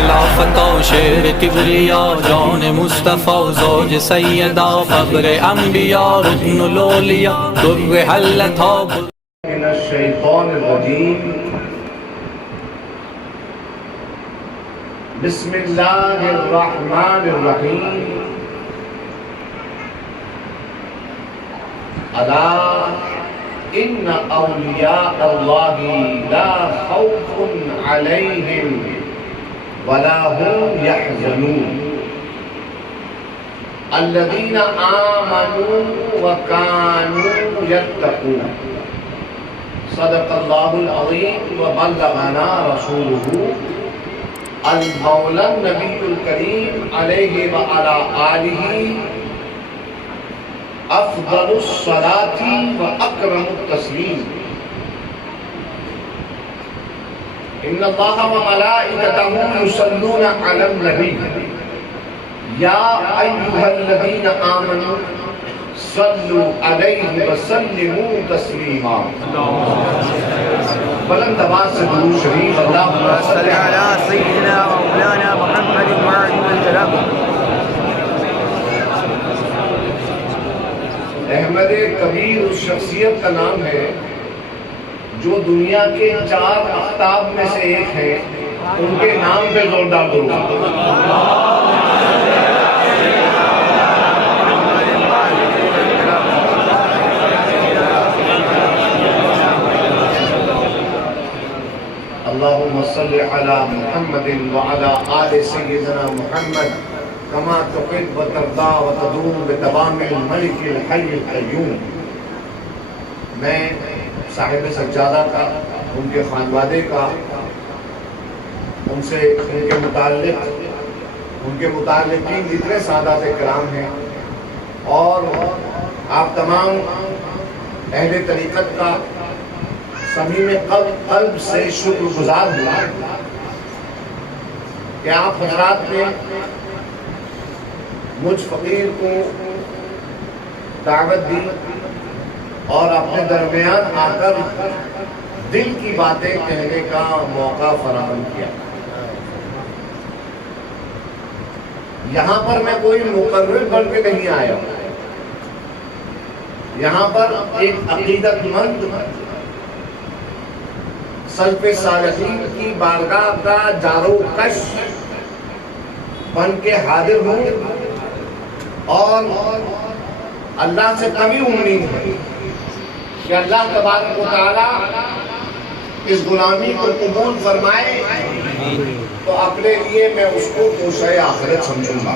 خلافت و شیر کبریا جان مصطفیٰ زوج سیدہ فخر انبیاء رکن الاولیاء در حلتا من الشیطان الرجیم بسم اللہ الرحمن الرحیم الا ان اولیاء اللہ لا خوف علیہم ولا هم يحزنون الذين آمنوا وكانوا يتقون صدق اللہ العظیم وبلغنا رسولہ المولا النبی الکریم علیہ وعلی آلہ افضل الصلاة واکرم التسلیم ان اللہ وملائکتہ یصلون علی النبی یا ایھا الذین آمنوا صلوا علیہ وسلموا تسلیما بلند آواز سے درود شریف اللہم صل علی سیدنا مولانا محمد وعلى السلام. احمد کبیر اس شخصیت کا نام ہے جو دنیا کے 4 اقطاب میں سے ایک ہے. ان کے نام پہ زوردار درود. اللهم صل على محمد وعلى آل سيدنا محمد كما تحب وترضى وتدوم بتمام الملك الحي القيوم. میں صاحب سجادہ کا، ان کے خانوادے کا، ان کے متعلقین جتنے سادات کرام ہیں اور آپ تمام اہل طریقت کا صمیم قلب سے شکر گزار ہوں کہ آپ حضرات نے مجھ فقیر کو دعوت دی اور اپنے درمیان آ کر دل کی باتیں کہنے کا موقع فراہم کیا. یہاں پر میں کوئی مقرر بن کے نہیں آیا. یہاں پر ایک عقیدت مند سلف صالحین کی بارگاہ کا جارو کش بن کے حاضر ہوں اور اللہ سے کبھی امید ہے کہ اللہ تبارک و تعالی اس غلامی کو قبول فرمائے تو اپنے لیے میں اس کو توشہ آخرت سمجھوں گا.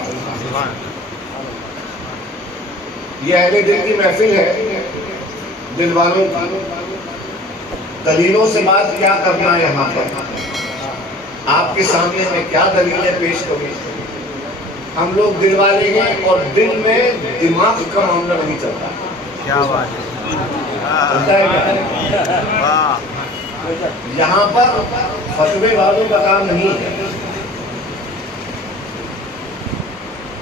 یہ اہل دل کی محفل ہے، دل والوں کی. دلیلوں سے بات کیا کرنا ہے یہاں پر؟ آپ کے سامنے میں کیا دلیلیں پیش کروں؟ ہم لوگ دل والے ہیں اور دل میں دماغ کا معاملہ نہیں چلتا. کیا بات ہے؟ یہاں پر فتوے والوں کا کام نہیں ہے.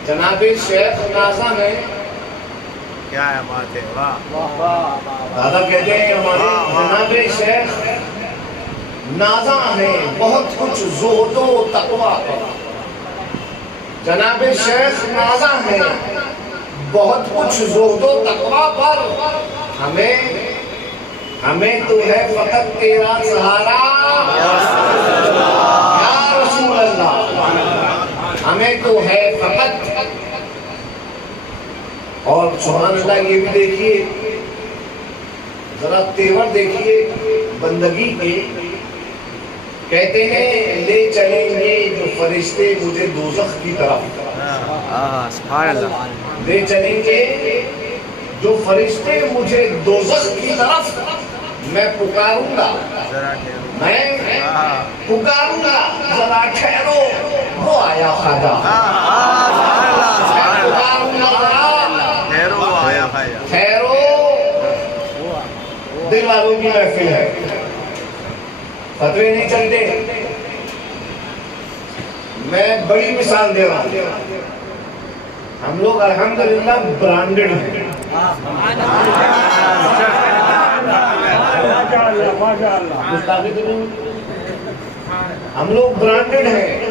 جناب شیخ نازا میں کیا بات ہے، دادا کہتے ہیں ہمارے جناب شیخ نازا ہیں، بہت کچھ زہد و تقویٰ ہے. جناب شیخ نازا ہیں، بہت کچھ زہد و تقویٰ پر. ہمیں تو ہے فقط تیرا سہارا یا رسول اللہ. ہمیں تو ہے فقط. اور سبحان اللہ یہ بھی دیکھیے، ذرا تیور دیکھیے بندگی کے. کہتے ہیں لے چلیں گے جو فرشتے مجھے دوزخ کی طرف. سبحان اللہ. لے چلیں گے جو فرشتے مجھے دوزخ کی طرف. میں پکاروں گا، میں پکاروں گا، ذرا ٹھہرو وہ آیا خواجہ. میں پکاروں گا، ٹھہرو. دل والوں کی محفل ہے، فتوے نہیں چلتے. میں بڑی مثال دے رہا ہوں. ہم لوگ الحمدللہ برانڈڈ ہیں. ہم لوگ برانڈڈ ہیں.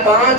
5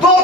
2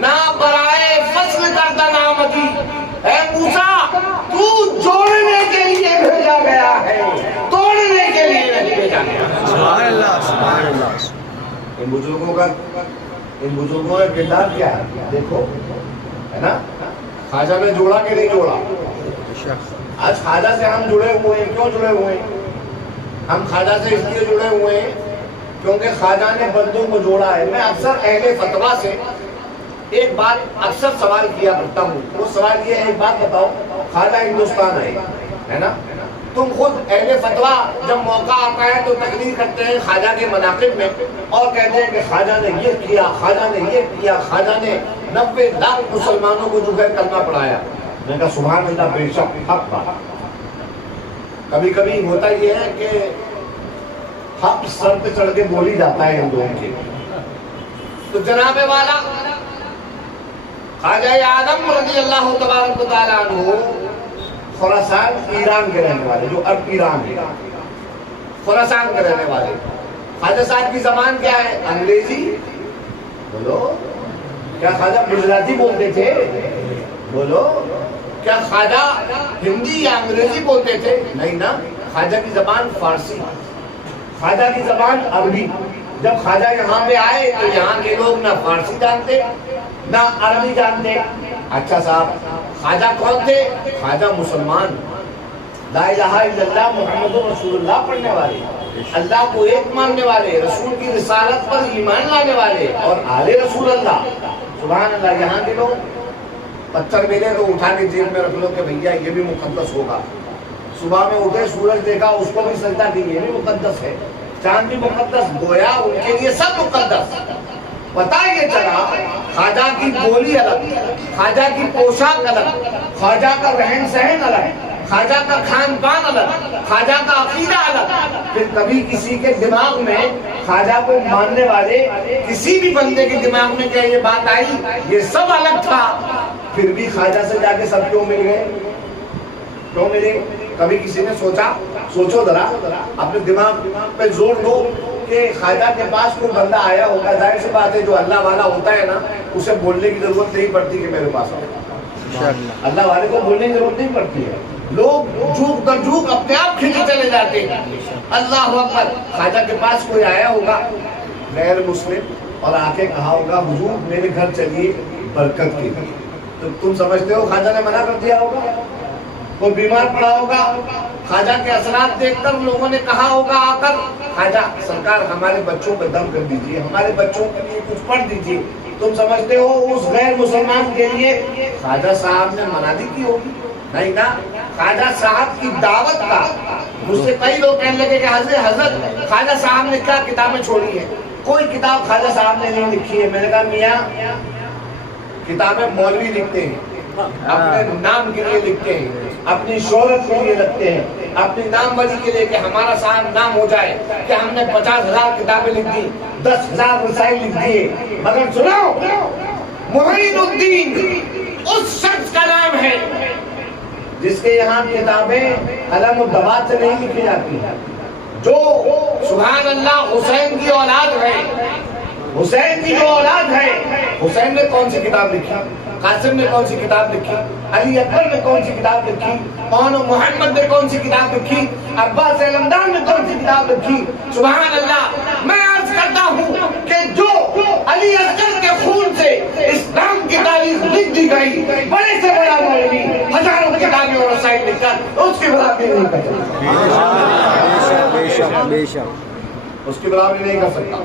نہ برائے فصل کردہ نامدی. اے موسیٰ تو جوڑنے کے لیے بھیجا گیا ہے, توڑنے کے لیے نہیں بھیجا گیا. سبحان اللہ سبحان اللہ. ان بزرگوں کا کردار کیا ہے دیکھو, ہے نا. خواجہ نے جوڑا کہ نہیں جوڑا؟ آج خواجہ سے ہم جڑے ہوئے ہیں. کیوں جڑے ہوئے ہیں؟ ہم خواجہ سے اس لیے جڑے ہوئے ہیں کیونکہ خواجہ نے بندوں کو جوڑا ہے. میں اکثر اہل فتویٰ سے ایک بات اکثر سوال کیا کرتا ہوں. وہ سوال یہ ہے, ایک بات بتاؤ, خواجہ ہندوستان آئے, ہے نا, تم خود اہل فتویٰ جب موقع آتا ہے تو تقریر کرتے ہیں خواجہ کے مناقب میں اور کہتے ہیں کہ خواجہ نے یہ کیا, خواجہ نے یہ کیا, خواجہ نے 90 لاکھ مسلمانوں کو جو ہے کلمہ پڑھایا. میں کہا سبحان اللہ, بے شک حق بات. کبھی کبھی ہوتا یہ ہے کہ حق سر پہ چڑھ کے بولی جاتا ہے ہندوؤں کے. تو جناب والا خواجہ اعظم رضی اللہ تبارک و تعالیٰ عنہ خراسان ایران کے رہنے والے, جو اب ایران ہے, خراسان کے رہنے والے. خواجہ صاحب کی زبان کیا ہے؟ انگریزی. بولو, کیا خواجہ گجراتی بولتے تھے؟ بولو, کیا خواجہ ہندی یا انگریزی بولتے تھے؟ نہیں نا, خواجہ کی زبان فارسی, خواجہ کی زبان عربی. جب خواجہ یہاں پہ آئے تو یہاں کے لوگ نہ فارسی جانتے نہ عربی جانتے. اچھا صاحب, خواجہ کون تھے؟ خواجہ مسلمان, لا الہ الا اللہ محمد رسول اللہ پڑھنے والے, اللہ کو ایک ماننے والے, رسول کی رسالت پر ایمان لانے والے اور آل رسول اللہ. سبحان اللہ. یہاں کے لوگ پتھر ملے تو اٹھا کے جیب میں رکھ لو کہ بھیا یہ بھی مقدس ہوگا. صبح میں اٹھے, سورج دیکھا, اس کو بھی سجدہ کی, یہ بھی مقدس ہے. چاند بھی مقدس, گویا ان کے لیے سب مقدس. پتہ یہ چلا خواجہ کی بولی الگ, خواجہ کی پوشاک الگ, خواجہ کا رہن سہن الگ, خواجہ کا کھان پان الگ, خواجہ کا عقیدہ الگ. پھر کبھی کسی کے دماغ میں خواجہ کو ماننے والے کسی بھی بندے کے دماغ میں کیا یہ بات آئی, یہ سب الگ تھا, پھر بھی خواجہ سے جا کے سب کیوں مل گئے؟ کیوں ملے؟ کبھی کسی نے سوچا؟ سوچو ذرا, اپنے دماغ پہ زور دو کہ خواجہ کے پاس کوئی بندہ آیا ہوگا. ظاہر سی بات ہے جو اللہ والا ہوتا ہے نا, اسے بولنے کی ضرورت نہیں پڑتی کہ میرے پاس آؤ. اللہ والے کو بولنے کی ضرورت نہیں پڑتی ہے, لوگ جھوک در جھوک اپنے آپ کھینچے چلے جاتے ہیں. اللہ اکبر. خواجہ کے پاس کوئی آیا ہوگا غیر مسلم اور آ کے کہا ہوگا حضور میرے گھر چلیے برکت کے لیے, تو تم سمجھتے ہو خواجہ نے منع کر دیا ہوگا؟ کوئی بیمار پڑا ہوگا, خواجہ کے اثرات دیکھ کر لوگوں نے کہا ہوگا آ کر, خواجہ سرکار ہمارے بچوں پہ دم کر دیجئے, ہمارے بچوں کے لیے کچھ پڑھ دیجئے. تم سمجھتے ہو اس غیر مسلمان کے لیے خواجہ صاحب نے منادی کی ہوگی؟ نہیں نا. خواجہ صاحب کی دعوت کا مجھ سے کئی لوگ کہنے لگے کہ حضرت خواجہ صاحب نے کیا کتابیں چھوڑی ہیں؟ کوئی کتاب خواجہ صاحب نے نہیں لکھی ہے. میں نے کہا میاں, کتابیں مولوی لکھتے ہیں, اپنے نام کے لیے لکھتے ہیں, اپنی شہرت کے لیے لکھتے ہیں, اپنی نام وری کے لیے کہ ہمارا صاحب نام ہو جائے, کہ ہم نے 50,000 کتابیں لکھ دی, 10,000 رسائل لکھ دیے. مگر سنو, معین الدین اس شخص کا نام ہے جس کے یہاں کتابیں قلم و دوات سے نہیں لکھی جاتی, جو سبحان اللہ حسین کی اولاد ہے. حسین کی جو اولاد ہے, حسین نے کون سی کتاب لکھی؟ قاسم نے کون سی کتاب لکھی؟ علی اکبر نے کون سی کتاب لکھی؟ کون محمد نے کون سی کتاب لکھی؟ عباس علمدان نے کون سی کتاب لکھی؟ سبحان اللہ. میں عرض کرتا ہوں کہ جو علی اکبر کے خون سے اسلام کی تاریخ لکھ دی گئی, بڑے سے بڑا مولوی ہزاروں کتابیں اور رسائل لکھ کر اس کی برابری نہیں کر سکتا. اس کی برابری نہیں کر سکتا.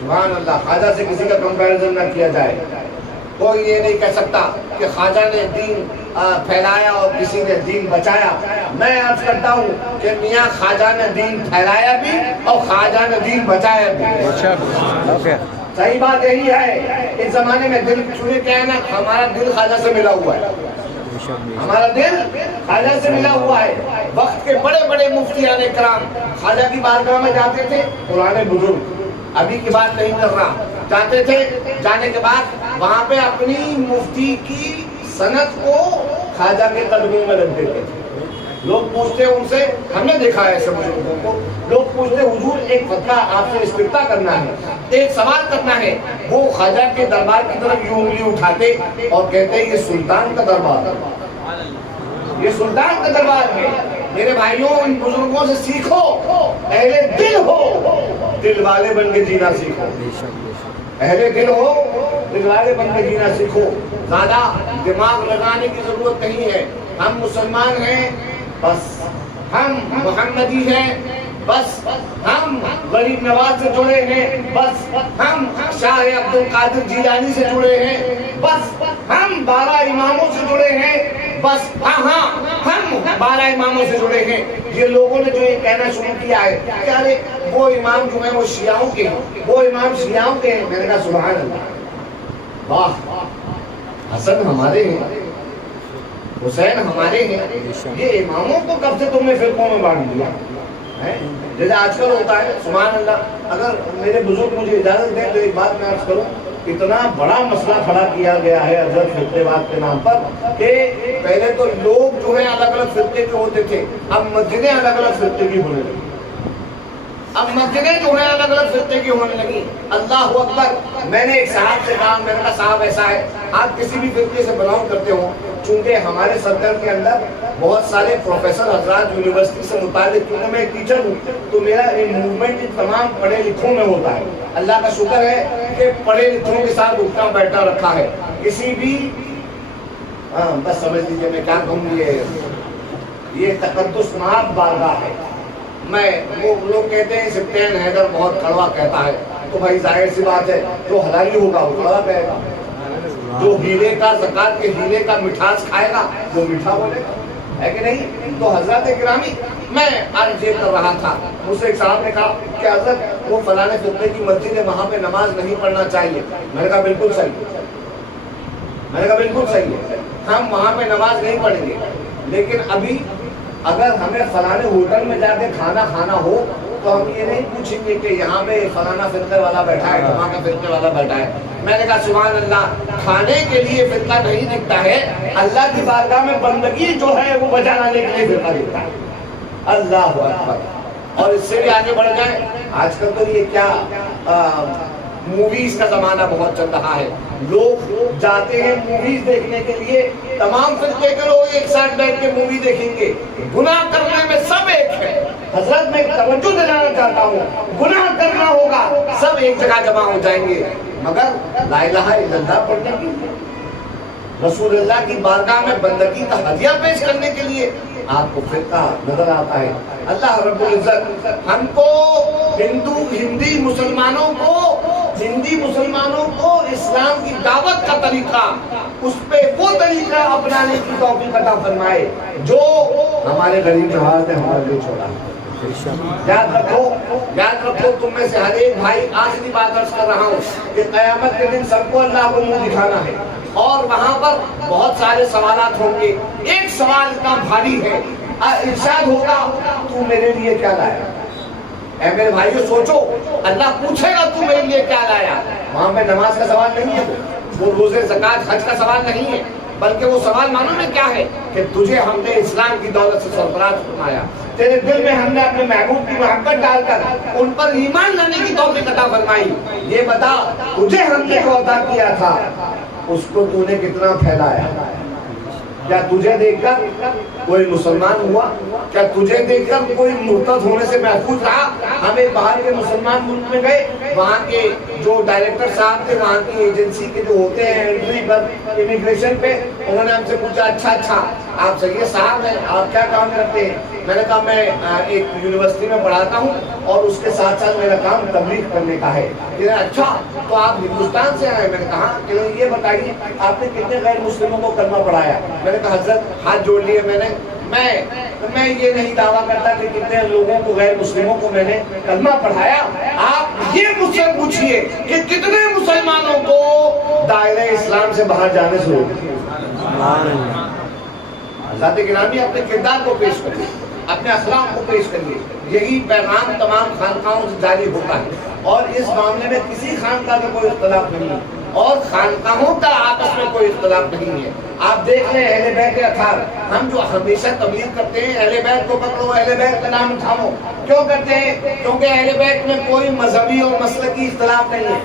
سبحان اللہ. خواجہ سے کسی کا کمپیریزن نہ کیا جائے. کوئی یہ نہیں کہہ سکتا کہ خواجہ نے دین پھیلایا اور کسی نے دین بچایا. میں عرض کرتا ہوں کہ میاں خواجہ نے دین پھیلایا بھی اور خواجہ نے دین بچایا بھی. صحیح بات یہی ہے. اس زمانے میں دل چنے کیا ہے نا, ہمارا دل خواجہ سے ملا ہوا ہے, ہمارا دل خواجہ سے ملا ہوا ہے. وقت کے بڑے بڑے مفتیان کرام خواجہ کی بارگاہ میں جاتے تھے, پرانے بزرگ, ابھی کی بات نہیں کر رہا, جاتے تھے. جانے کے بعد وہاں پہ اپنی مفتی کی سند کو خواجہ کے قدموں میں رکھ دیتے تھے. لوگ پوچھتے ان سے، ہم نے دیکھا ہے ایسے بزرگوں کو، لوگ پوچھتے حضور ایک فتویٰ آپ سے استفتاء کرنا ہے، ایک سوال کرنا ہے، وہ خواجہ کے دربار کی طرف یوں انگلی اٹھاتے اور کہتے یہ سلطان کا دربار ہے، یہ سلطان کا دربار ہے۔ میرے بھائیوں ان بزرگوں سے سیکھو، اہل دل ہو، دل والے بن کے جینا سیکھو، اہل دل ہو، دل والے بن کے جینا سیکھو، زیادہ دماغ لگانے کی ضرورت نہیں ہے۔ ہم مسلمان ہیں، بس ہم محمدی ہیں، بس ہم غریب نواز سے جڑے ہیں، بس ہم شاہ عبد القادر جیلانی سے جڑے ہیں، بس ہم 12 اماموں سے جڑے ہیں، بس ہاں ہم 12 اماموں سے جڑے ہیں۔ یہ لوگوں نے جو یہ کہنا شروع کیا ہے کہ ارے وہ امام جو ہیں وہ شیعوں کے ہیں، وہ امام شیعوں کے ہیں، میں نے کہا سبحان اللہ، واہ، حسن ہمارے ہیں، حسین ہمارے ہیں، یہ اماموں کو کب سے تم نے فرقوں میں بانٹ دیا ہے؟ جیسے آج کل ہوتا ہے، سبحان اللہ، اگر میرے بزرگ مجھے اجازت دیں تو ایک بات میں عرض کروں، اتنا بڑا مسئلہ کھڑا کیا گیا ہے حضرت فرقے واد کے نام پر کہ پہلے تو لوگ جو ہیں الگ الگ فرقے کے ہوتے تھے، اب مسجدیں الگ الگ فرقے کی ہونے لگی، اب مسجدیں جو ہیں الگ الگ فرقے کی ہونے لگی۔ اللہ اکبر۔ میں نے ایک صاحب سے کہا، میں نے کہا صاحب ایسا ہے، آپ کسی بھی فرقے سے بلانگ کرتے ہو، چونکہ ہمارے سرکل کے اندر بہت سارے پروفیسر حضرات یونیورسٹی سے متعلق، کیونکہ میں ایک ٹیچر ہوں تو میرا موومنٹ تمام پڑھے لکھوں میں ہوتا ہے۔ اللہ کا شکر ہے کہ پڑھے لکھوں کے ساتھ اٹھنا بیٹھنا رکھا ہے، کسی بھی بس سمجھ لیجیے میں کیا کہوں، یہ تقدس ناب بارگاہ ہے۔ میں وہ لوگ کہتے ہیں سپتین حیدر بہت کڑوا کہتا ہے، تو بھائی ظاہر سی بات ہے جو حلالی ہوگا وہ کڑوا کہے گا، جو ہیلے کا زکات کے ہیلے کا مٹھاس کھائے گا وہ میٹھا بولے گا، ہے کہ نہیں؟ تو حضرت گرامی، میں آج یہ کر رہا تھا، مجھ سے ایک صاحب نے کہا کہ حضرت وہ فلانے فرقے کی مسجد ہے وہاں پہ نماز نہیں پڑھنا چاہیے۔ میں نے کہا بالکل صحیح ہے، میں نے کہا بالکل صحیح ہے، ہم وہاں پہ نماز نہیں پڑھیں گے، لیکن ابھی اگر ہمیں فلانے ہوٹل میں جا کے کھانا کھانا ہو تو ہم یہ نہیں پوچھیں گے کہ یہاں پہ فلانا فرقے والا بیٹھا ہے، وہاں کا فرقے والا بیٹھا ہے۔ میں نے کہا سبحان اللہ، کھانے کے لیے فرقہ نہیں دکھتا ہے، اللہ کی بارگاہ میں بندگی جو ہے وہ بجا لانے کے لیے فرقہ دکھتا ہے۔ اللہ اکبر۔ اور اس سے بھی آگے بڑھ جائیں، آج کل تو یہ کیا موویز کا زمانہ بہت چل رہا ہے، لوگ جاتے ہیں موویز دیکھنے کے لیے، تمام فرقے کے لوگ ایک ساتھ بیٹھ کے مووی دیکھیں گے، گناہ کرنے میں سب ایک ہے۔ حضرت میں توجہ دلانا چاہتا ہوں، گناہ کرنا ہوگا سب ایک جگہ جمع ہو جائیں گے، مگر لا الہ الا اللہ پڑھنے کی، رسول اللہ کی بارگاہ میں بندگی کا ہدیہ پیش کرنے کے لیے آپ کو فرقہ نظر آتا ہے۔ اللہ رب العزت ہم کو ہندی مسلمانوں کو اسلام کی دعوت کا طریقہ، اس پہ وہ طریقہ اپنانے کی توفیق عطا فرمائے جو ہمارے غریب نواز نے ہمارے لیے چھوڑا۔ یاد رکھو تم میں سے ہر ایک بھائی، آخری بات عرض کر رہا ہوں کہ قیامت کے دن سب کو اللہ کو منہ دکھانا ہے، اور وہاں پر بہت سارے سوالات ہوں گے۔ ایک سوال اتنا بھاری ہے، ارشاد ہوگا تو میرے لیے کیا لایا؟ اے میرے بھائیو سوچو، اللہ پوچھے گا تو میرے لیے کیا لایا؟ وہاں پہ نماز کا سوال نہیں ہے، وہ روزے زکات حج کا سوال نہیں ہے، بلکہ وہ سوال معلوم ہے کیا ہے کہ تجھے ہم نے اسلام کی دولت سے سرفراز فرمایا، تیرے دل میں ہم نے اپنے محبوب کی محبت ڈال کر ان پر ایمان لانے کی توفیق عطا فرمائی، یہ بتا تجھے ہم نے جو عطا کیا تھا اس کو تو نے کتنا پھیلایا؟ کیا تجھے دیکھ کر کوئی مسلمان ہوا؟ کیا تجھے دیکھ کر کوئی مرتد ہونے سے محفوظ رہا؟ ہم ایک باہر کے مسلمان ملک میں گئے، وہاں کے جو ڈائریکٹر صاحب تھے وہاں کی ایجنسی کے جو ہوتے ہیں انٹری پر امیگریشن پہ، انہوں نے ہم سے پوچھا اچھا آپ سید صاحب ہیں، آپ کیا کام کرتے ہیں؟ میں نے کہا میں ایک یونیورسٹی میں پڑھاتا ہوں اور اس کے ساتھ ساتھ میرا کام تبلیغ کرنے کا ہے۔ اچھا تو آپ ہندوستان سے آئے؟ میں نے کہا کہ یہ بتائیے آپ نے کتنے غیر مسلموں کو کلمہ پڑھایا؟ میں نے کہا حضرت ہاتھ جوڑ لیے میں یہ نہیں دعویٰ کرتا کہ کتنے لوگوں کو غیر مسلموں کو میں نے کلمہ پڑھایا، آپ یہ مجھ سے پوچھئے کہ کتنے مسلمانوں کو دائرہ اسلام سے باہر جانے سے روکا۔ حضرت گرامی اپنے کردار کو پیش کریے، اپنے اخلاق کو پیش کریے، یہی پیغام تمام خانقاہوں سے جاری ہوتا ہے، اور اس معاملے میں کسی خانقاہ کا کوئی اختلاف نہیں ہے، اور خانقاہوں کا آپس میں کوئی اختلاف نہیں ہے۔ آپ دیکھ لیں اہل بیت کے اثار، ہم جو ہمیشہ تبلیغ کرتے ہیں اہل بیت کو پکڑو، اہل بیت کا نام اٹھاؤ، کیوں کرتے ہیں؟ کیونکہ اہل بیت میں کوئی مذہبی اور مسلکی اختلاف نہیں ہے،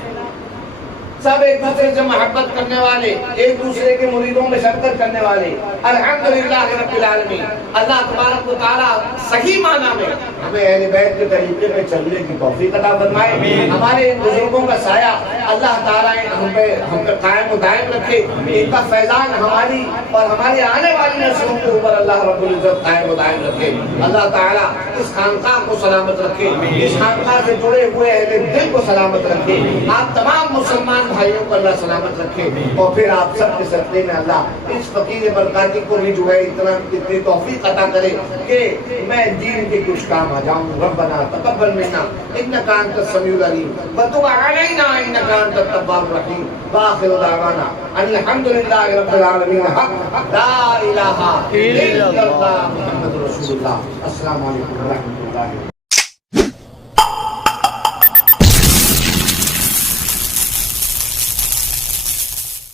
سب ایک دوسرے سے محبت کرنے والے، ایک دوسرے کے مریدوں میں شرکت کرنے والے۔ الحمدللہ رب العالمین، اللہ تبارک و تعالیٰ صحیح معنی میں ہمیں اہل بیت کے طریقے پہ چلنے کی توفیق عطا فرمائے، ہمارے ان بزرگوں کا سایہ اللہ تعالیٰ ہم پہ قائم و دائم رکھے، ان کا فیضان ہماری اور ہماری آنے والی نسلوں کے اوپر اللہ رب العزت قائم و دائم رکھے۔ اللہ تعالیٰ اس خانقاہ کو سلامت رکھے، اس خانقاہ سے جڑے ہوئے اہل دل کو سلامت رکھے، آپ تمام مسلمان بھائیوں کو اللہ سلامت رکھے، اور پھر آپ سب کے صدقے میں اللہ اس فقیر برکاتی کو بھی جو ہے اتنی توفیق عطا کرے کہ میں دین کے کچھ کام آ جاؤں۔ ربنا تقبل منا انک انت السمیع العلیم وتب علینا انک انت التواب الرحیم وآخر دعوانا ان الحمدللہ رب العالمین حق لا الہ الا اللہ محمد رسول اللہ۔ السلام علیکم ورحمۃ اللہ۔